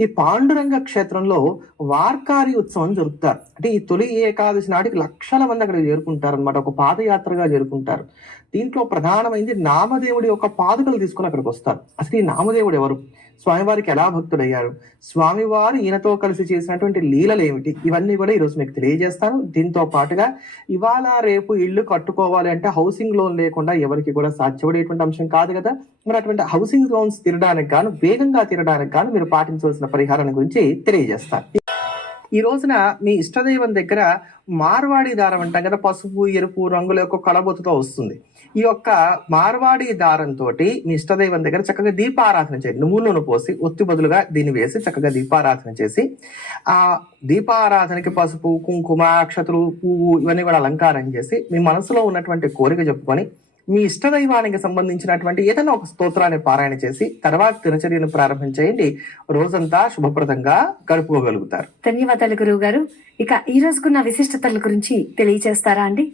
ఈ పాండురంగ క్షేత్రంలో వార్కారి ఉత్సవం జరుపుతారు. అంటే ఈ తొలి ఏకాదశి నాటికి లక్షల మంది అక్కడ చేరుకుంటారు అనమాట ఒక పాదయాత్రగా చేరుకుంటారు. దీంట్లో ప్రధానమైంది నామదేవుడి యొక్క పాదుకలు తీసుకుని అక్కడికి వస్తారు. అసలు ఈ నామదేవుడు ఎవరు? స్వామివారికి ఎలా భక్తుడయ్యారు స్వామివారు ఈయనతో కలిసి చేసినటువంటి లీలలు ఏమిటి? ఇవన్నీ కూడా ఈరోజు మీకు తెలియజేస్తాను. దీంతో పాటుగా ఇవాళ రేపు ఇల్లు కట్టుకోవాలి అంటే హౌసింగ్ లోన్ లేకుండా ఎవరికి కూడా సాధ్యపడేటువంటి అంశం కాదు కదా. మరి అటువంటి హౌసింగ్ లోన్స్ తీరడానికి గాను వేగంగా తీరడానికి గాను మీరు పాటించవలసిన పరిహారాన్ని గురించి తెలియజేస్తాను. ఈ రోజున మీ ఇష్టదైవం దగ్గర మార్వాడి దారం అంటాం కదా పసుపు ఎరుపు రంగుల యొక్క కలబొత్తుతో వస్తుంది. ఈ యొక్క మార్వాడి దారంతో మీ ఇష్టదైవం దగ్గర చక్కగా దీపారాధన చేయండి. నువ్వు నూనె పోసి ఒత్తి బదులుగా దీన్ని వేసి చక్కగా దీపారాధన చేసి ఆ దీపారాధనకి పసుపు కుంకుమ అక్షతలు పువ్వు ఇవన్నీ కూడా అలంకారం చేసి మీ మనసులో ఉన్నటువంటి కోరిక చెప్పుకొని మీ ఇష్టదైవానికి సంబంధించినటువంటి ఏదైనా ఒక స్తోత్రాన్ని పారాయణ చేసి తర్వాత దినచర్యను ప్రారంభం చేయండి. రోజంతా శుభప్రదంగా గడుపుకోగలుగుతారు. ధన్యవాదాలు గురువు గారు ఇక ఈ రోజుకున్న విశిష్టతల గురించి తెలియజేస్తారా అండి?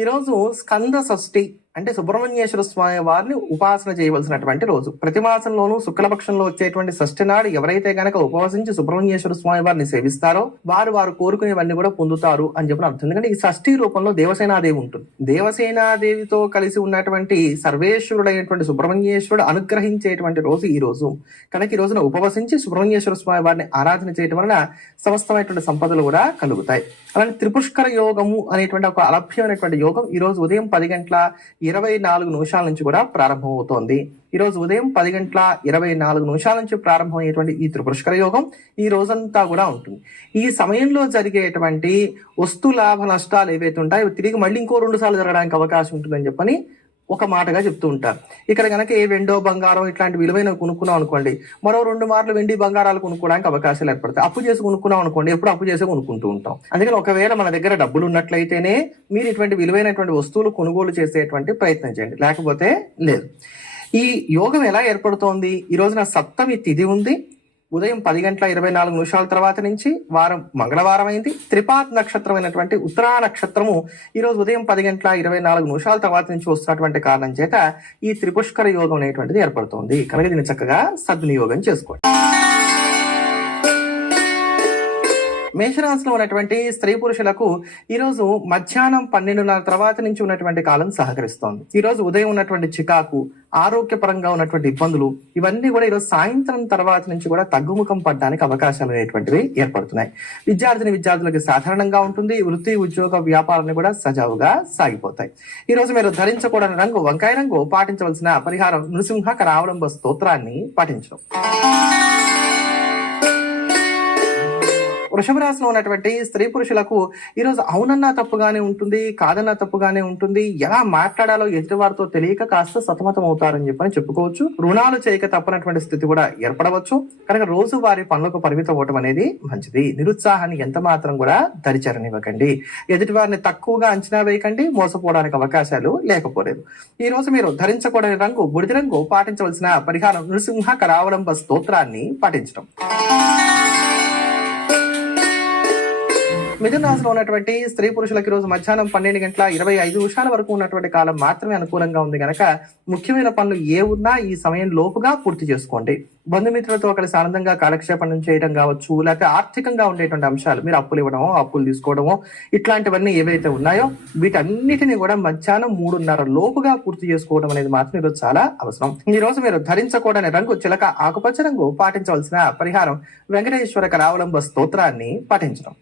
ఈరోజు స్కంద షష్ఠి అంటే సుబ్రహ్మణ్యేశ్వర స్వామి వారిని ఉపాసన చేయవలసినటువంటి రోజు. ప్రతి మాసంలోనూ శుక్లపక్షంలో వచ్చేటువంటి షష్ఠి నాడు ఎవరైతే గనక ఉపవసించి సుబ్రహ్మణ్యేశ్వర స్వామి వారిని సేవిస్తారో వారు వారు కోరుకునేవన్నీ కూడా పొందుతారు అని చెప్పిన అర్థం. ఎందుకంటే ఈ షష్ఠి రూపంలో దేవసేనాదేవి ఉంటుంది. దేవసేనాదేవితో కలిసి ఉన్నటువంటి సర్వేశ్వరుడైనటువంటి సుబ్రహ్మణ్యేశ్వరుడు అనుగ్రహించేటువంటి రోజు ఈ రోజు. కనుక ఈ రోజున ఉపవసించి సుబ్రహ్మణ్యేశ్వర స్వామి వారిని ఆరాధన చేయడం వలన సమస్తమైనటువంటి సంపదలు కూడా కలుగుతాయి. అలానే త్రిపుష్కర యోగము అనేటువంటి ఒక అలభ్యమైనటువంటి యోగం ఈ రోజు ఉదయం పది గంటల ఇరవై నాలుగు నిమిషాల నుంచి కూడా ప్రారంభమవుతోంది. ఈ రోజు ఉదయం పది గంటల ఇరవై నాలుగు నిమిషాల నుంచి ప్రారంభమయ్యేటువంటి ఈ త్రిపుష్కర యోగం ఈ రోజంతా కూడా ఉంటుంది. ఈ సమయంలో జరిగేటువంటి వస్తు లాభ నష్టాలు ఏవైతే ఉంటాయో తిరిగి మళ్ళీ ఇంకో రెండు సార్లు జరగడానికి అవకాశం ఉంటుందని చెప్పని ఒక మాటగా చెప్తూ ఉంటారు ఇక్కడ కనుక ఏ వెండో బంగారం ఇట్లాంటి విలువైన కొనుక్కున్నాం అనుకోండి మరో రెండు మార్లు వెండి బంగారాలు కొనుక్కోవడానికి అవకాశాలు ఏర్పడతాయి. అప్పు చేసి కొనుక్కున్నాం అనుకోండి ఎప్పుడు అప్పు చేసి కొనుక్కుంటూ ఉంటాం. అందుకని ఒకవేళ మన దగ్గర డబ్బులు ఉన్నట్లయితేనే మీరు ఇటువంటి విలువైనటువంటి వస్తువులు కొనుగోలు చేసేటువంటి ప్రయత్నం చేయండి. లేకపోతే లేదు. ఈ యోగం ఎలా ఏర్పడుతోంది? ఈ రోజున సప్తమి తిథి ఉంది. ఉదయం పది గంటల ఇరవై నాలుగు నిమిషాల తర్వాత నుంచి వారం మంగళవారం అయింది. త్రిపాత్ నక్షత్రమైనటువంటి ఉత్తరా నక్షత్రము ఈ రోజు ఉదయం పది గంటల ఇరవై నాలుగు నిమిషాల తర్వాత నుంచి వస్తున్నటువంటి కారణం చేత ఈ త్రిపుష్కర యోగం అనేటువంటిది ఏర్పడుతోంది. కనుక దీన్ని చక్కగా సద్వినియోగం చేసుకోండి. మేషరాశిలో ఉన్నటువంటి స్త్రీ పురుషులకు ఈరోజు మధ్యాహ్నం పన్నెండున్నర తర్వాత నుంచి ఉన్నటువంటి కాలం సహకరిస్తోంది. ఈ రోజు ఉదయం ఉన్నటువంటి చికాకు ఆరోగ్యపరంగా ఉన్నటువంటి ఇబ్బందులు ఇవన్నీ కూడా ఈరోజు సాయంత్రం తర్వాత నుంచి కూడా తగ్గుముఖం పడడానికి అవకాశాలు అనేటువంటివి ఏర్పడుతున్నాయి. విద్యార్థిని విద్యార్థులకు సాధారణంగా ఉంటుంది. వృత్తి ఉద్యోగ వ్యాపారాన్ని కూడా సజావుగా సాగిపోతాయి. ఈ రోజు మీరు ధరించకూడని రంగు వంకాయ రంగు పాటించవలసిన పరిహారం నృసింహ కరావలంబ స్తోత్రాన్ని పాటించడం వృషభ రాశిలో ఉన్నటువంటి స్త్రీ పురుషులకు ఈరోజు అవునన్నా తప్పుగానే ఉంటుంది కాదన్నా తప్పుగానే ఉంటుంది. ఎలా మాట్లాడాలో ఎదుటివారితో తెలియక కాస్త సతమతం అవుతారని చెప్పని చెప్పుకోవచ్చు. రుణాలు చేయక తప్పనటువంటి స్థితి కూడా ఏర్పడవచ్చు. కనుక రోజు వారి పనులకు పరిమితం అవ్వటం అనేది మంచిది. నిరుత్సాహాన్ని ఎంత మాత్రం కూడా దరిచరనివ్వకండి. ఎదుటి వారిని తక్కువగా అంచనా వేయకండి మోసపోవడానికి అవకాశాలు లేకపోలేదు. ఈ రోజు మీరు ధరించకూడని రంగు బుడిది రంగు పాటించవలసిన పరిహారం నృసింహ కరావలంబ స్తోత్రాన్ని పాటించడం మిథున రాశిలో ఉన్నటువంటి స్త్రీ పురుషులకు రోజు మధ్యాహ్నం పన్నెండు గంటల ఇరవై ఐదు నిమిషాల వరకు ఉన్నటువంటి కాలం మాత్రమే అనుకూలంగా ఉంది కనుక ముఖ్యమైన పనులు ఏ ఉన్నా ఈ సమయం లోపుగా పూర్తి చేసుకోండి. బంధుమిత్రులతో అక్కడ సానందంగా కాలక్షేపణం చేయడం కావచ్చు లేకపోతే ఆర్థికంగా ఉండేటువంటి అంశాలు మీరు అప్పులు ఇవ్వడమో అప్పులు తీసుకోవడమో ఇట్లాంటివన్నీ ఏవైతే ఉన్నాయో వీటన్నిటిని కూడా మధ్యాహ్నం మూడున్నర లోపుగా పూర్తి చేసుకోవడం అనేది మాత్రం ఈరోజు చాలా అవసరం. ఈ రోజు మీరు ధరించకూడని రంగు చిలక ఆకుపచ్చ రంగు పాటించవలసిన పరిహారం వెంకటేశ్వర కరావలంబ స్తోత్రాన్ని పాటించడం.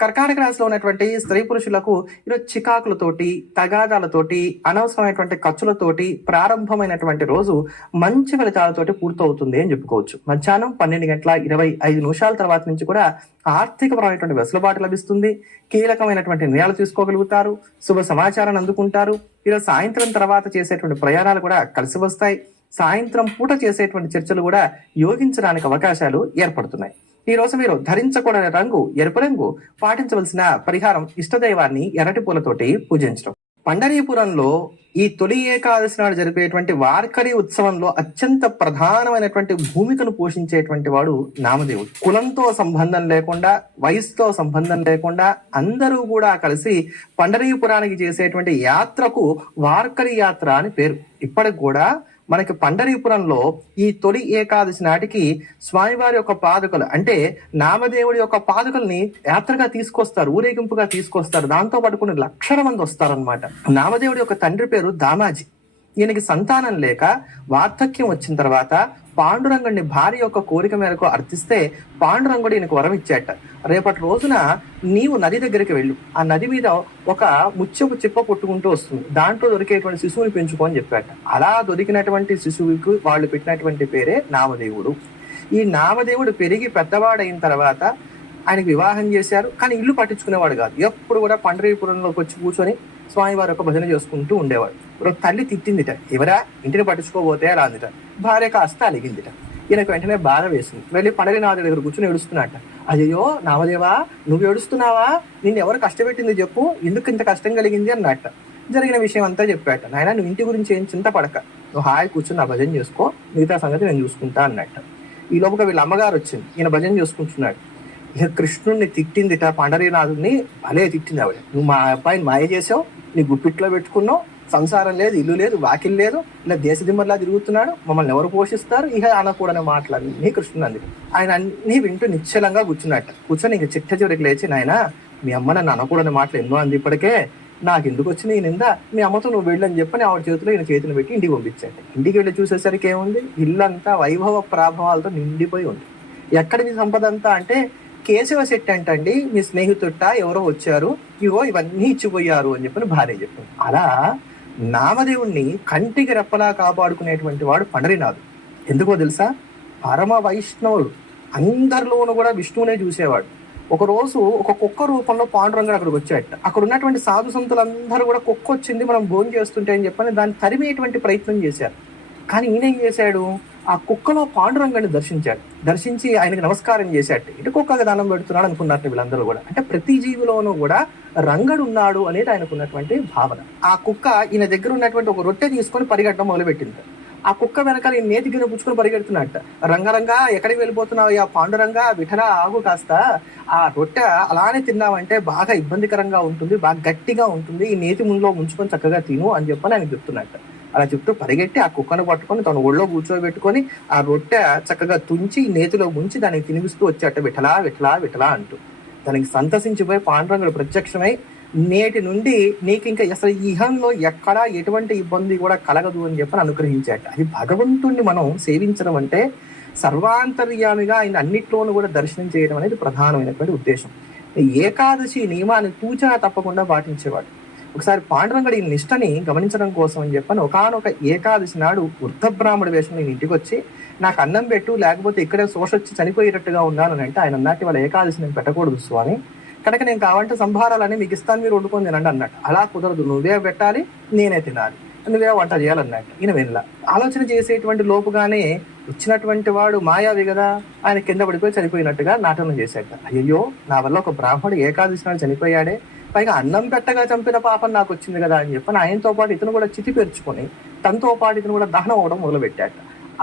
కర్కాటక రాశిలో ఉన్నటువంటి స్త్రీ పురుషులకు ఈరోజు చికాకులతోటి తగాదాలతోటి అనవసరమైనటువంటి ఖర్చులతోటి ప్రారంభమైనటువంటి రోజు మంచి ఫలితాలతోటి పూర్తవుతుంది అని చెప్పుకోవచ్చు. మధ్యాహ్నం పన్నెండు గంటల ఇరవై ఐదు నిమిషాల తర్వాత నుంచి కూడా ఆర్థికపరమైనటువంటి వెసులుబాటు లభిస్తుంది. కీలకమైనటువంటి నిర్ణయాలు తీసుకోగలుగుతారు. శుభ సమాచారాన్ని అందుకుంటారు. ఈరోజు సాయంత్రం తర్వాత చేసేటువంటి ప్రయాణాలు కూడా కలిసి వస్తాయి. సాయంత్రం పూట చేసేటువంటి చర్చలు కూడా యోగించడానికి అవకాశాలు ఏర్పడుతున్నాయి. ఈ రోజు మీరు ధరించకూడని రంగు ఎరుపు రంగు పాటించవలసిన పరిహారం ఇష్టదైవాన్ని ఎర్రటి పూలతోటి పూజించడం. పండరీపురంలో ఈ తొలి ఏకాదశి నాడు జరిపేటువంటి వార్కరి ఉత్సవంలో అత్యంత ప్రధానమైనటువంటి భూమికను పోషించేటువంటి వాడు నామదేవుడు. కులంతో సంబంధం లేకుండా వయసుతో సంబంధం లేకుండా అందరూ కూడా కలిసి పండరీపురానికి చేసేటువంటి యాత్రకు వార్కరి యాత్ర అని పేరు. ఇప్పటికి కూడా మనకి పండరీపురంలో ఈ తొలి ఏకాదశి నాటికి స్వామివారి యొక్క పాదుకలు అంటే నామదేవుడి యొక్క పాదుకల్ని యాత్రగా తీసుకొస్తారు ఊరేగింపుగా తీసుకొస్తారు. దాంతో పాటు కొన్ని లక్షల మంది వస్తారనమాట నామదేవుడి యొక్క తండ్రి పేరు దామాజీ. ఈయనకి సంతానం లేక వార్ధక్యం వచ్చిన తర్వాత పాండురంగుడిని భార్య యొక్క కోరిక మేరకు అర్థిస్తే పాండురంగుడు ఈయనకు వరం ఇచ్చాట. రేపటి రోజున నీవు నది దగ్గరికి వెళ్ళు. ఆ నది మీద ఒక ముచ్చపు చిప్ప కొట్టుకుంటూ వస్తుంది. దాంట్లో దొరికేటువంటి శిశువుని పెంచుకో అని చెప్పాట. అలా దొరికినటువంటి శిశువుకి వాళ్ళు పెట్టినటువంటి పేరే నామదేవుడు. ఈ నామదేవుడు పెరిగి పెద్దవాడైన తర్వాత ఆయనకు వివాహం చేశారు. కానీ ఇల్లు పట్టించుకునేవాడు కాదు. ఎప్పుడు కూడా పండరీపురంలోకి వచ్చి కూర్చొని స్వామివారి యొక్క భజన చేసుకుంటూ ఉండేవాడు. తల్లి తిట్టిందిట. ఎవరా? ఇంటిని పట్టించుకోబోతే అలా అందిట. భార్య కాస్త అలిగిందిట. ఈయనకు వెంటనే బాధ వేసింది. వెళ్ళి పండరినాథుడి దగ్గర కూర్చుని ఏడుస్తున్నట్ట అయ్యో నామదేవా నువ్వు ఏడుస్తున్నావా నిన్ను ఎవరు కష్టపెట్టింది చెప్పు ఎందుకు ఇంత కష్టం కలిగింది అన్నట్ట. జరిగిన విషయం అంతా చెప్పాట. నాయన నువ్వు ఇంటి గురించి ఏం చింత పడక నువ్వు హాయి కూర్చుని నా భజన చేసుకో మిగతా సంగతి నేను చూసుకుంటా అన్నట్ట. ఈ లోపల వీళ్ళ అమ్మగారు వచ్చింది. ఈయన భజన చేసుకుంటున్నాడు. ఇక కృష్ణుడిని తిట్టిందిట పండరీనాథుడిని భలే తిట్టింది ఆవిడ. నువ్వు మా అబ్బాయిని మాయ చేసావు నీ గుప్పిట్లో పెట్టుకున్నావు సంసారం లేదు ఇల్లు లేదు వాకిల్ లేదు ఇలా దేశదిమ్మర్లా తిరుగుతున్నాడు మమ్మల్ని ఎవరు పోషిస్తారు? ఇక అనకూడని మాటలన్నీ కృష్ణుడు అంది. ఆయన అన్ని వింటూ నిశ్చలంగా కూర్చున్నట్ట కూర్చొని ఇంక చిట్ట చివరికి లేచి నాయన మీ అమ్మ నన్ను అనకూడని మాటలు ఎన్నో అంది ఇప్పటికే. నాకు ఎందుకు వచ్చిన ఈ నింద? మీ అమ్మతో నువ్వు వెళ్ళని చెప్పని ఆవిడ చేతిలో ఈయన చేతిని పెట్టి ఇంటికి పంపించాడు. ఇంటికి వెళ్ళి చూసేసరికి ఏముంది? ఇల్లంతా వైభవ ప్రాభవాలతో నిండిపోయి ఉంది. ఎక్కడ మీ సంపద అంతా అంటే కేశవ శెట్టి అంటండి మీ స్నేహితుట ఎవరో వచ్చారు ఇవో ఇవన్నీ ఇచ్చిపోయారు అని చెప్పని భార్య చెప్పింది. అలా నామదేవుణ్ణి కంటికి రెప్పలా కాపాడుకునేటువంటి వాడు పండరినాథు ఎందుకో తెలుసా? పరమ వైష్ణవుడు అందరిలోనూ కూడా విష్ణువునే చూసేవాడు. ఒక రోజు ఒక కుక్క రూపంలో పాండురంగుడు అక్కడికి వచ్చాట అక్కడ ఉన్నటువంటి సాధు సంతులందరూ కూడా కుక్క వచ్చింది మనం భోజనం చేస్తుంటే అని చెప్పని దాన్ని తరిమేటువంటి ప్రయత్నం చేశారు. కానీ ఈయన ఏం చేశాడు? ఆ కుక్కలో పాండురంగాన్ని దర్శించాడు. దర్శించి ఆయనకి నమస్కారం చేశాడు. ఇటు కుక్కగా దానం పెడుతున్నాడు అనుకున్నారు వీళ్ళందరూ కూడా. అంటే ప్రతి జీవిలోనూ కూడా రంగడు ఉన్నాడు అనేది ఆయనకున్నటువంటి భావన. ఆ కుక్క ఈయన దగ్గర ఉన్నటువంటి ఒక రొట్టె తీసుకొని పరిగెట్టడం మొదలుపెట్టింది. ఆ కుక్క వెనకాల ఈ నేతి గిన్నె పుచ్చుకొని పరిగెడుతున్నట్ట. రంగరంగా ఎక్కడికి వెళ్ళిపోతున్నావు ఆ పాండురంగా విఠరా ఆగు కాస్త. ఆ రొట్టె అలానే తిన్నావంటే బాగా ఇబ్బందికరంగా ఉంటుంది బాగా గట్టిగా ఉంటుంది. ఈ నేతి ముందులో ముంచుకొని చక్కగా తిను అని చెప్పని ఆయన చెప్తున్నట్ట. అలా చెప్తూ పరిగెట్టి ఆ కుక్కను పట్టుకొని తన ఒళ్ళో కూర్చోబెట్టుకొని ఆ రొట్టె చక్కగా తుంచి నేతిలో ముంచి దానికి తినిపిస్తూ వచ్చేట విఠలా విఠలా విఠలా అంటూ. దానికి సంతసించిపోయి పాండురంగుడు ప్రత్యక్షమై నేటి నుండి నీకు ఇంకా అసలు ఈ ఇహంలో ఎక్కడా ఎటువంటి ఇబ్బంది కూడా కలగదు అని చెప్పని అనుగ్రహించాట. అది భగవంతుణ్ణి మనం సేవించడం అంటే సర్వాంతర్యామిగా ఆయన అన్నిట్లోనూ కూడా దర్శనం చేయడం అనేది ప్రధానమైనటువంటి ఉద్దేశం. ఈ ఏకాదశి నియమాన్ని తూచా తప్పకుండా పాటించేవాడు. ఒకసారి పాండురంగడి ఈ నిష్టని గమనించడం కోసం అని చెప్పని ఒకనొక ఏకాదశి నాడు వృద్ధ బ్రాహ్మణ వేషం నేను ఇంటికి వచ్చి నాకు అన్నం పెట్టు లేకపోతే ఇక్కడే శోషొచ్చి చనిపోయేటట్టుగా ఉన్నాను అని అంటే ఆయన అన్నట్టు వాళ్ళ ఏకాదశి నేను పెట్టకూడదు స్వామి. కనుక నేను కావాలంటే సంభారాలని మీకు ఇస్తాను మీరు వండుకొని తినండి అన్నట్టు. అలా కుదరదు నువ్వే పెట్టాలి నేనే తినాలి. నువ్వే వంట చేయాలన్నట్టు ఈయన వెళ్ళ ఆలోచన చేసేటువంటి లోపుగానే వచ్చినటువంటి వాడు మాయావి కదా ఆయన కింద పడిపోయి చనిపోయినట్టుగా నాటనం చేశాడు. అయ్యో నా వల్ల ఒక బ్రాహ్మడు ఏకాదశి నాడు చనిపోయాడే. పైగా అన్నం పెట్టగా చంపిన పాపం నాకు వచ్చింది కదా అని చెప్పని ఆయనతో పాటు ఇతను కూడా చితి పెరుచుకొని తనతో పాటు ఇతను కూడా దహనం అవడం మొదలుపెట్టాట.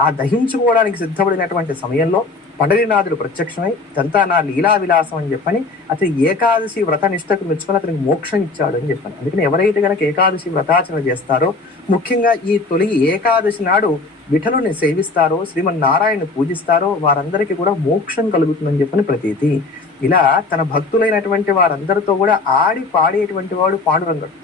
ఆ దహించుకోవడానికి సిద్ధపడినటువంటి సమయంలో పండరీనాథుడు ప్రత్యక్షమై ఇదంతా నా లీలా విలాసం అని చెప్పని అతని ఏకాదశి వ్రత నిష్టకు మెచ్చుకొని అతనికి మోక్షం ఇచ్చాడు అని చెప్పాను. అందుకని ఎవరైతే గనక ఏకాదశి వ్రతాచరణ చేస్తారో ముఖ్యంగా ఈ తొలి ఏకాదశి నాడు విఠలుని సేవిస్తారో శ్రీమన్నారాయణ పూజిస్తారో వారందరికీ కూడా మోక్షం కలుగుతుందని చెప్పని ప్రతీతి. ఇలా తన భక్తులైనటువంటి వారందరితో కూడా ఆడి పాడేటువంటి వాడు పాండురంగడు.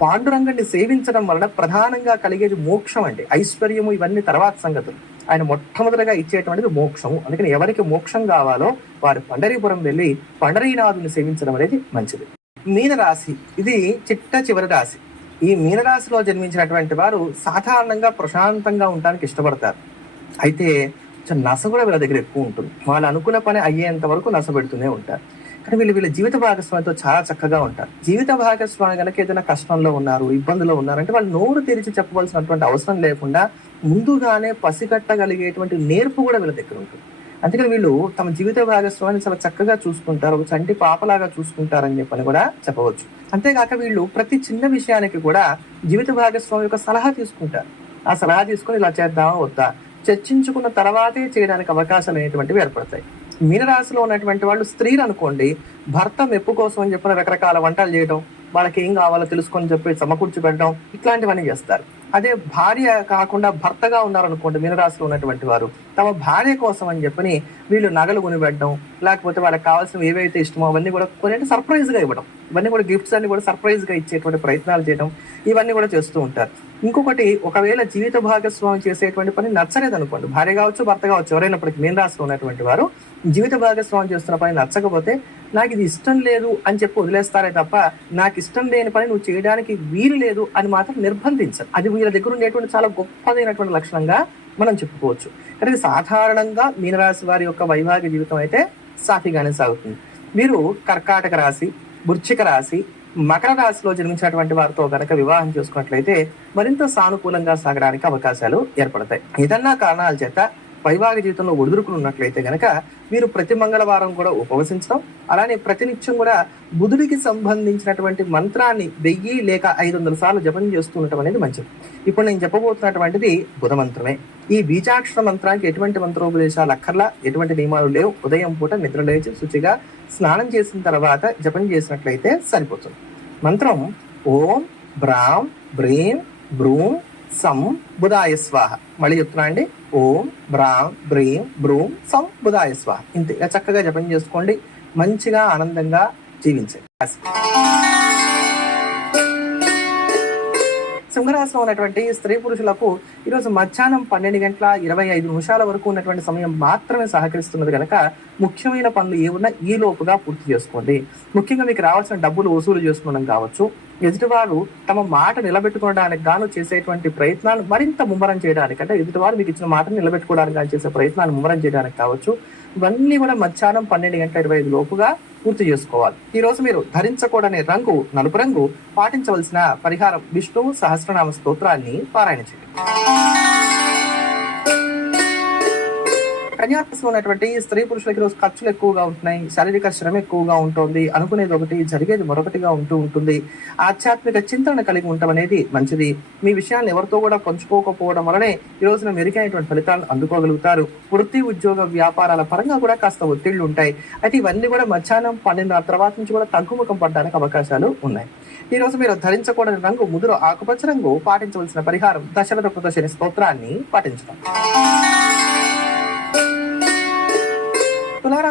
పాండురంగడిని సేవించడం వలన ప్రధానంగా కలిగేది మోక్షం అండి. ఐశ్వర్యము ఇవన్నీ తర్వాత సంగతులు. ఆయన మొట్టమొదటిగా ఇచ్చేటువంటిది మోక్షము. అందుకని ఎవరికి మోక్షం కావాలో వారు పండరీపురం వెళ్ళి పండరీనాథుని సేవించడం అనేది మంచిది. మీనరాశి. ఇది చిట్ట చివరి రాశి. ఈ మీనరాశిలో జన్మించినటువంటి వారు సాధారణంగా ప్రశాంతంగా ఉండడానికి ఇష్టపడతారు. అయితే కొంచెం నస కూడా వీళ్ళ దగ్గర ఎక్కువ ఉంటుంది. వాళ్ళు అనుకున్న పని అయ్యేంత వరకు నస పెడుతూనే ఉంటారు. కానీ వీళ్ళు వీళ్ళ జీవిత భాగస్వామితో చాలా చక్కగా ఉంటారు. జీవిత భాగస్వామి కనుక ఏదైనా కష్టంలో ఉన్నారు ఇబ్బందులో ఉన్నారంటే వాళ్ళు నోరు తెరిచి చెప్పవలసినటువంటి అవసరం లేకుండా ముందుగానే పసిగట్టగలిగేటువంటి నేర్పు కూడా వీళ్ళ దగ్గర ఉంటుంది. అందుకని వీళ్ళు తమ జీవిత భాగస్వామిని చాలా చక్కగా చూసుకుంటారు. ఒక చంటి పాపలాగా చూసుకుంటారని చెప్పని కూడా చెప్పవచ్చు. అంతేగాక వీళ్ళు ప్రతి చిన్న విషయానికి కూడా జీవిత భాగస్వామి యొక్క సలహా తీసుకుంటారు. ఆ సలహా తీసుకొని ఇలా చేద్దామా వద్దా? చర్చించుకున్న తర్వాతే చేయడానికి అవకాశాలు అనేటువంటివి ఏర్పడతాయి. మీనరాశిలో ఉన్నటువంటి వాళ్ళు స్త్రీలు అనుకోండి భర్త మెప్పు కోసం అని చెప్పిన రకరకాల వంటలు చేయడం వాళ్ళకి ఏం కావాలో తెలుసుకొని చెప్పి సమకూర్చి పెట్టడం ఇట్లాంటివన్నీ చేస్తారు. అదే భార్య కాకుండా భర్తగా ఉన్నారనుకోండి మీనరాశిలో ఉన్నటువంటి వారు తమ భార్య కోసం అని చెప్పని వీళ్ళు నగలు కొనిపెట్టడం లేకపోతే వాళ్ళకి కావాల్సిన ఏవైతే ఇష్టమో అవన్నీ కూడా కొన్ని సర్ప్రైజ్గా ఇవ్వడం. ఇవన్నీ కూడా గిఫ్ట్స్ అన్ని కూడా సర్ప్రైజ్గా ఇచ్చేటువంటి ప్రయత్నాలు చేయడం ఇవన్నీ కూడా చేస్తూ ఉంటారు. ఇంకొకటి ఒకవేళ జీవిత భాగస్వామి చేసేటువంటి పని నచ్చలేదు అనుకోండి భార్య కావచ్చు భర్త కావచ్చు ఎవరైనప్పటికీ మీనరాశిలో ఉన్నటువంటి వారు జీవిత భాగస్వామి చేస్తున్న పని నచ్చకపోతే నాకు ఇది ఇష్టం లేదు అని చెప్పి వదిలేస్తారే తప్ప నాకు ఇష్టం లేని పని నువ్వు చేయడానికి వీలు లేదు అని మాత్రం నిర్బంధించరు అది వీళ్ళ దగ్గర ఉండేటువంటి చాలా గొప్పదైనటువంటి లక్షణంగా మనం చెప్పుకోవచ్చు. కానీ సాధారణంగా మీనరాశి వారి యొక్క వైవాహిక జీవితం అయితే సాఫీగానే సాగుతుంది. మీరు కర్కాటక రాశి వృచ్చిక రాశి మకర రాశిలో జన్మించినటువంటి వారితో గనక వివాహం చేసుకున్నట్లయితే మరింత సానుకూలంగా సాగడానికి అవకాశాలు ఏర్పడతాయి. ఏదన్నా కారణాల చేత వైవాహిక జీవితంలో ఒడిదుడుకులు ఉన్నట్లయితే గనక మీరు ప్రతి మంగళవారం కూడా ఉపవసించడం అలానే ప్రతినిత్యం కూడా బుధుడికి సంబంధించినటువంటి మంత్రాన్ని వెయ్యి లేక ఐదు వందల సార్లు జపం చేస్తూ ఉండటం అనేది మంచిది. ఇప్పుడు నేను చెప్పబోతున్నటువంటిది బుధ మంత్రమే. ఈ బీజాక్షర మంత్రానికి ఎటువంటి మంత్రోపదేశాలు అక్కర్లా? ఎటువంటి నియమాలు లేవు. ఉదయం పూట నిద్ర లేచి శుచిగా స్నానం చేసిన తర్వాత జపం చేసినట్లయితే సరిపోతుంది. మంత్రం ఓం బ్రాం బ్రీం బ్రూం సం బుధాయ స్వాహ. మళ్ళీ చెప్తున్నా అండి ఓం బ్రాం బ్రీం బ్రూం సం బుధాయ స్వాహ. ఇంతే. చక్కగా జపం చేసుకోండి. మంచిగా ఆనందంగా జీవించండి. సింహరాశిలో ఉన్నటువంటి స్త్రీ పురుషులకు ఈరోజు మధ్యాహ్నం పన్నెండు గంటల ఇరవై ఐదు నిమిషాల వరకు ఉన్నటువంటి సమయం మాత్రమే సహకరిస్తున్నది కనుక ముఖ్యమైన పనులు ఏమున్నా ఈ లోపుగా పూర్తి చేసుకోండి. ముఖ్యంగా మీకు రావాల్సిన డబ్బులు వసూలు చేసుకోవడం కావచ్చు. ఎదుటివారు తమ మాట నిలబెట్టుకోవడానికి గాను చేసేటువంటి ప్రయత్నాలు మరింత ముమ్మరం చేయడానికి అంటే ఎదుటివారు మీకు ఇచ్చిన మాటను నిలబెట్టుకోవడానికి గాను చేసే ప్రయత్నాలు ముమ్మరం చేయడానికి కావచ్చు. ఇవన్నీ కూడా మధ్యాహ్నం పన్నెండు గంటల ఇరవై ఐదు లోపుగా పూర్తి చేసుకోవాలి ఈ రోజు మీరు ధరించకూడని రంగు నలుపు రంగు పాటించవలసిన పరిహారం విష్ణు సహస్రనామ స్తోత్రాన్ని పారాయణ చేయండి. కన్యారాశిలో ఉన్నటువంటి స్త్రీ పురుషులకి రోజు ఖర్చులు ఎక్కువగా ఉంటున్నాయి శారీరక శ్రమ ఎక్కువగా ఉంటుంది అనుకునేది ఒకటి జరిగేది మరొకటిగా ఉంటూ ఉంటుంది. ఆధ్యాత్మిక చింతన కలిగి ఉండటం అనేది మంచిది. మీ విషయాన్ని ఎవరితో కూడా పంచుకోకపోవడం వలనే ఈ రోజున మెరుగైనటువంటి ఫలితాలను అందుకోగలుగుతారు. వృత్తి ఉద్యోగ వ్యాపారాల పరంగా కూడా కాస్త ఒత్తిళ్ళు ఉంటాయి. అయితే ఇవన్నీ కూడా మధ్యాహ్నం పన్నెండున్నర తర్వాత నుంచి కూడా తగ్గుముఖం పడడానికి అవకాశాలు ఉన్నాయి. ఈ రోజు మీరు ధరించకూడని రంగు ముదురు ఆకుపచ్చ రంగు పాటించవలసిన పరిహారం దశరథ కృత శని స్తోత్రాన్ని పాటించడం.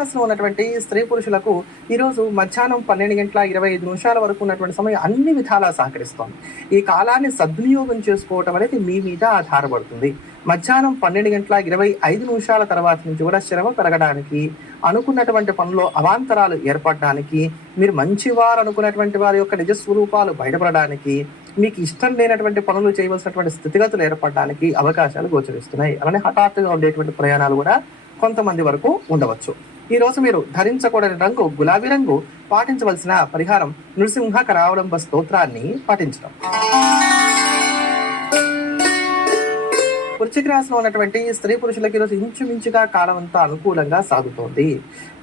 తులారాశిలో ఉన్నటువంటి స్త్రీ పురుషులకు ఈరోజు మధ్యాహ్నం పన్నెండు గంటల ఇరవై ఐదు నిమిషాల వరకు ఉన్నటువంటి సమయం అన్ని విధాలా సహకరిస్తోంది. ఈ కాలాన్ని సద్వినియోగం చేసుకోవటం అనేది మీ మీద ఆధారపడుతుంది. మధ్యాహ్నం పన్నెండు గంటల ఇరవై ఐదు నిమిషాల తర్వాత నుంచి కూడా శ్రమ పెరగడానికి అనుకున్నటువంటి పనుల్లో అవాంతరాలు ఏర్పడడానికి మీరు మంచివారు అనుకున్నటువంటి వారి యొక్క నిజ స్వరూపాలు బయటపడడానికి మీకు ఇష్టం లేనటువంటి పనులు చేయవలసినటువంటి స్థితిగతులు ఏర్పడడానికి అవకాశాలు గోచరిస్తున్నాయి. అలానే హఠాత్తుగా ఉండేటువంటి ప్రయాణాలు కూడా కొంతమంది వరకు ఉండవచ్చు. ఈ రోజు మీరు ధరించకూడని రంగు గులాబీ రంగు పాటించవలసిన పరిహారం నృసింహ కరావలంబ స్తోత్రాన్ని పాటించడం. వృశ్చిక రాశిలో ఉన్నటువంటి స్త్రీ పురుషులకి ఈరోజు ఇంచుమించుగా కాలం అంతా అనుకూలంగా సాగుతోంది.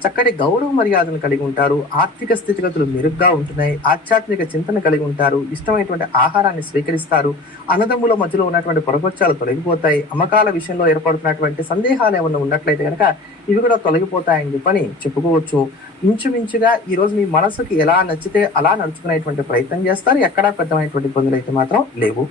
చక్కటి గౌరవ మర్యాదను కలిగి ఉంటారు. ఆర్థిక స్థితిగతులు మెరుగ్గా ఉంటున్నాయి. ఆధ్యాత్మిక చింతన కలిగి ఉంటారు. ఇష్టమైనటువంటి ఆహారాన్ని స్వీకరిస్తారు. అన్నదమ్ముల మధ్యలో ఉన్నటువంటి పొరపక్షాలు తొలగిపోతాయి. అమ్మకాల విషయంలో ఏర్పడుతున్నటువంటి సందేహాలు ఏమైనా ఉన్నట్లయితే కనుక ఇవి కూడా తొలగిపోతాయని చెప్పని చెప్పుకోవచ్చు. ఇంచుమించుగా ఈ రోజు మీ మనసుకి ఎలా నచ్చితే అలా నడుచుకునేటువంటి ప్రయత్నం చేస్తారు. ఎక్కడా పెద్దమైనటువంటి ఇబ్బందులు అయితే మాత్రం లేవు.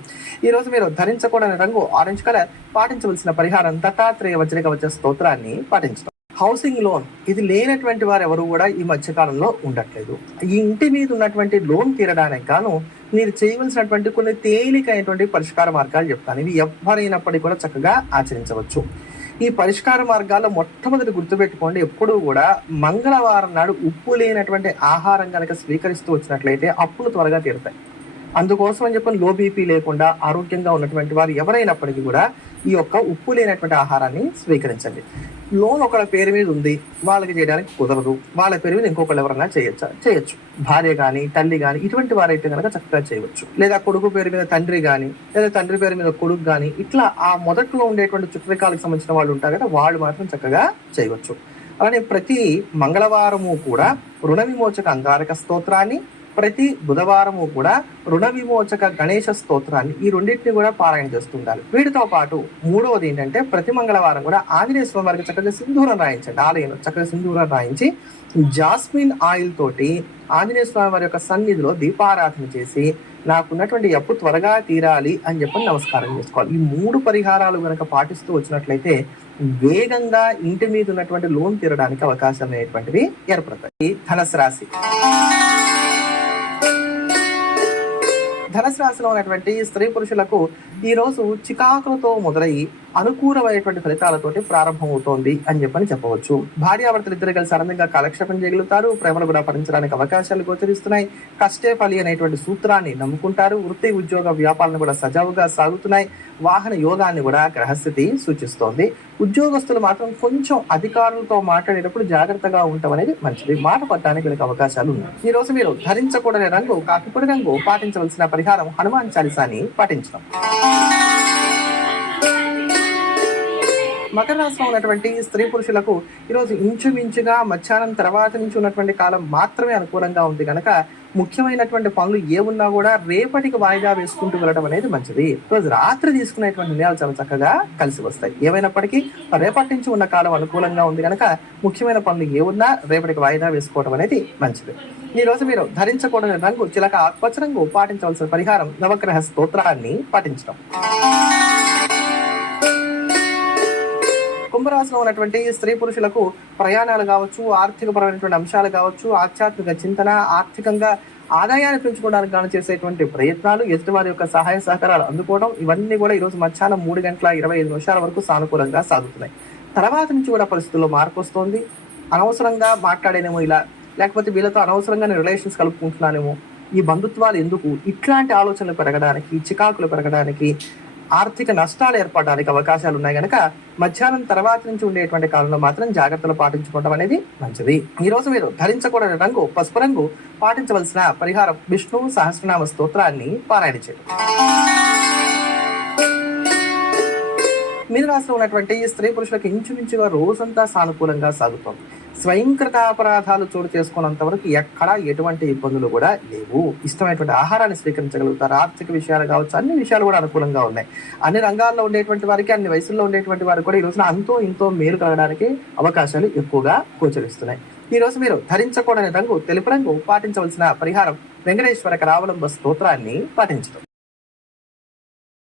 ఈ రోజు మీరు ధరించకూడని రంగు ఆరెంజ్ కలర్ పాటించవలసిన పరిహారం దత్తాత్రేయ వజ్రిక వచ్చే స్తోత్రాన్ని పాటించడం. హౌసింగ్ లోన్ ఇది లేనటువంటి వారు ఎవరు కూడా ఈ మధ్యకాలంలో ఉండట్లేదు. ఈ ఇంటి మీద ఉన్నటువంటి లోన్ తీరడానికి గాను మీరు చేయవలసినటువంటి కొన్ని తేలికైనటువంటి పరిష్కార మార్గాలు చెప్తాను. ఇవి ఎవరైనప్పటికీ కూడా చక్కగా ఆచరించవచ్చు. ఈ పరిష్కార మార్గాల్లో మొట్టమొదటి గుర్తుపెట్టుకోండి ఎప్పుడూ కూడా మంగళవారం నాడు ఉప్పు లేనటువంటి ఆహారం కనుక స్వీకరిస్తూ వచ్చినట్లయితే అప్పులు త్వరగా తీరుతాయి. అందుకోసం అని చెప్పి లో బీపీ లేకుండా ఆరోగ్యంగా ఉన్నటువంటి వారు ఎవరైనప్పటికీ కూడా ఈ యొక్క ఉప్పు లేనటువంటి ఆహారాన్ని స్వీకరించండి. లోన్ ఒకళ్ళ పేరు మీద ఉంది వాళ్ళకి చేయడానికి కుదరదు. వాళ్ళ పేరు మీద ఇంకొకళ్ళు ఎవరైనా చేయొచ్చా? చేయొచ్చు. భార్య కానీ తల్లి కానీ ఇటువంటి వారైతే కనుక చక్కగా చేయవచ్చు లేదా కొడుకు పేరు మీద తండ్రి కానీ లేదా తండ్రి పేరు మీద కొడుకు కానీ ఇట్లా ఆ మొదట్లో ఉండేటువంటి చుట్టరికాలకు సంబంధించిన వాళ్ళు ఉంటారు కదా వాళ్ళు మాత్రం చక్కగా చేయవచ్చు. అలానే ప్రతి మంగళవారము కూడా రుణ విమోచక అంగారక స్తోత్రాన్ని ప్రతి బుధవారము కూడా రుణ విమోచక గణేష స్తోత్రాన్ని ఈ రెండింటిని కూడా పారాయణ చేస్తుండాలి. వీటితో పాటు మూడవది ఏంటంటే ప్రతి మంగళవారం కూడా ఆంజనేయ స్వామి వారికి చక్కగా సింధూరం రాయించండి. ఆలయంలో చక్కగా సింధూరం రాయించి జాస్మిన్ ఆయిల్ తోటి ఆంజనేయ స్వామి వారి యొక్క సన్నిధిలో దీపారాధన చేసి నాకున్నటువంటి అప్పు త్వరగా తీరాలి అని చెప్పి నమస్కారం చేసుకోవాలి. ఈ మూడు పరిహారాలు కనుక పాటిస్తూ వచ్చినట్లయితే వేగంగా ఇంటి మీద ఉన్నటువంటి లోన్ తీరడానికి అవకాశం అనేటువంటివి ఏర్పడతాయి ధనసు రాశి. ధనసు రాశిలో ఉన్నటువంటి స్త్రీ పురుషులకు ఈ రోజు చికాకులతో మొదలై అనుకూలమైనటువంటి ఫలితాలతోటి ప్రారంభమవుతోంది అని చెప్పని చెప్పవచ్చు. భార్యాభర్తలు ఇద్దరు కలిసి ఆనందంగా కాలక్షేపం చేయగలుగుతారు. ప్రేమలు కూడా భరించడానికి అవకాశాలు గోచరిస్తున్నాయి. కష్టే ఫలి అనేటువంటి సూత్రాన్ని నమ్ముకుంటారు. వృత్తి ఉద్యోగ వ్యాపారాలను కూడా సజావుగా సాగుతున్నాయి. వాహన యోగాన్ని కూడా గ్రహస్థితి సూచిస్తోంది. ఉద్యోగస్తులు మాత్రం కొంచెం అధికారులతో మాట్లాడేటప్పుడు జాగ్రత్తగా ఉండటం అనేది మంచిది. మాట పట్టడానికి వీళ్ళకి అవకాశాలు ఉన్నాయి. ఈ రోజు మీరు ధరించకూడని రంగు కాకిపొడి రంగు పాటించవలసిన పరిహారం హనుమాన్ చాలీసాని పాటించడం. మకర రాశిలో ఉన్నటువంటి స్త్రీ పురుషులకు ఈరోజు ఇంచుమించుగా మధ్యాహ్నం తర్వాత నుంచి ఉన్నటువంటి కాలం మాత్రమే అనుకూలంగా ఉంది. కనుక ముఖ్యమైనటువంటి పనులు ఏ ఉన్నా కూడా రేపటికి వాయిదా వేసుకుంటూ వెళ్ళడం అనేది మంచిది. రోజు రాత్రి తీసుకునేటువంటి నిర్ణయాలు చాలా చక్కగా కలిసి వస్తాయి. ఏమైనప్పటికీ రేపటి నుంచి ఉన్న కాలం అనుకూలంగా ఉంది. కనుక ముఖ్యమైన పనులు ఏ ఉన్నా రేపటికి వాయిదా వేసుకోవడం అనేది మంచిది. ఈ రోజు మీరు ధరించకూడని రంగు చిలక ఆకుపచ్చ రంగు పాటించవలసిన పరిహారం నవగ్రహ స్తోత్రాన్ని పాటించడం. కుంభరాశిలో ఉన్నటువంటి స్త్రీ పురుషులకు ప్రయాణాలు కావచ్చు ఆర్థికపరమైనటువంటి అంశాలు కావచ్చు ఆధ్యాత్మిక చింతన ఆర్థికంగా ఆదాయాన్ని పెంచుకోవడానికి గాను చేసేటువంటి ప్రయత్నాలు ఎదుటివారి యొక్క సహాయ సహకారాలు అందుకోవడం ఇవన్నీ కూడా ఈరోజు మధ్యాహ్నం మూడు గంటల ఇరవై ఐదు నిమిషాల వరకు సానుకూలంగా సాగుతున్నాయి. తర్వాత నుంచి కూడా పరిస్థితుల్లో మార్పు వస్తుంది. అనవసరంగా మాట్లాడేనేమో ఇలా లేకపోతే వీళ్ళతో అనవసరంగా నేను రిలేషన్స్ కలుపుకుంటున్నానేమో ఈ బంధుత్వాలు ఎందుకు? ఇట్లాంటి ఆలోచనలు పెరగడానికి చికాకులు పెరగడానికి ఆర్థిక నష్టాలు ఏర్పడడానికి అవకాశాలు ఉన్నాయి కనుక మధ్యాహ్నం తర్వాత నుంచి ఉండేటువంటి కాలంలో మాత్రం జాగ్రత్తలు పాటించుకోవడం అనేది మంచిది. ఈ రోజు మీరు ధరించకూడని రంగు పసుపు రంగు పాటించవలసిన పరిహారం విష్ణు సహస్రనామ స్తోత్రాన్ని పారాయణ చేయడం. మీనరాశిలో ఉన్నటువంటి స్త్రీ పురుషులకు ఇంచుమించుగా రోజంతా సానుకూలంగా సాగుతోంది. స్వయంకృత అపరాధాలు చోటు చేసుకున్నంత వరకు ఎక్కడా ఎటువంటి ఇబ్బందులు కూడా లేవు. ఇష్టమైనటువంటి ఆహారాన్ని స్వీకరించగలుగుతారు. ఆర్థిక విషయాలు కావచ్చు అన్ని విషయాలు కూడా అనుకూలంగా ఉన్నాయి. అన్ని రంగాల్లో ఉండేటువంటి వారికి అన్ని వయసుల్లో ఉండేటువంటి వారికి కూడా ఈ రోజున అంతో ఇంతో మేలు కలగడానికి అవకాశాలు ఎక్కువగా గోచరిస్తున్నాయి. ఈ రోజు మీరు ధరించకూడని రంగు తెలుపు రంగు పాటించవలసిన పరిహారం వెంకటేశ్వర కరావలంబ స్తోత్రాన్ని పాటించడం.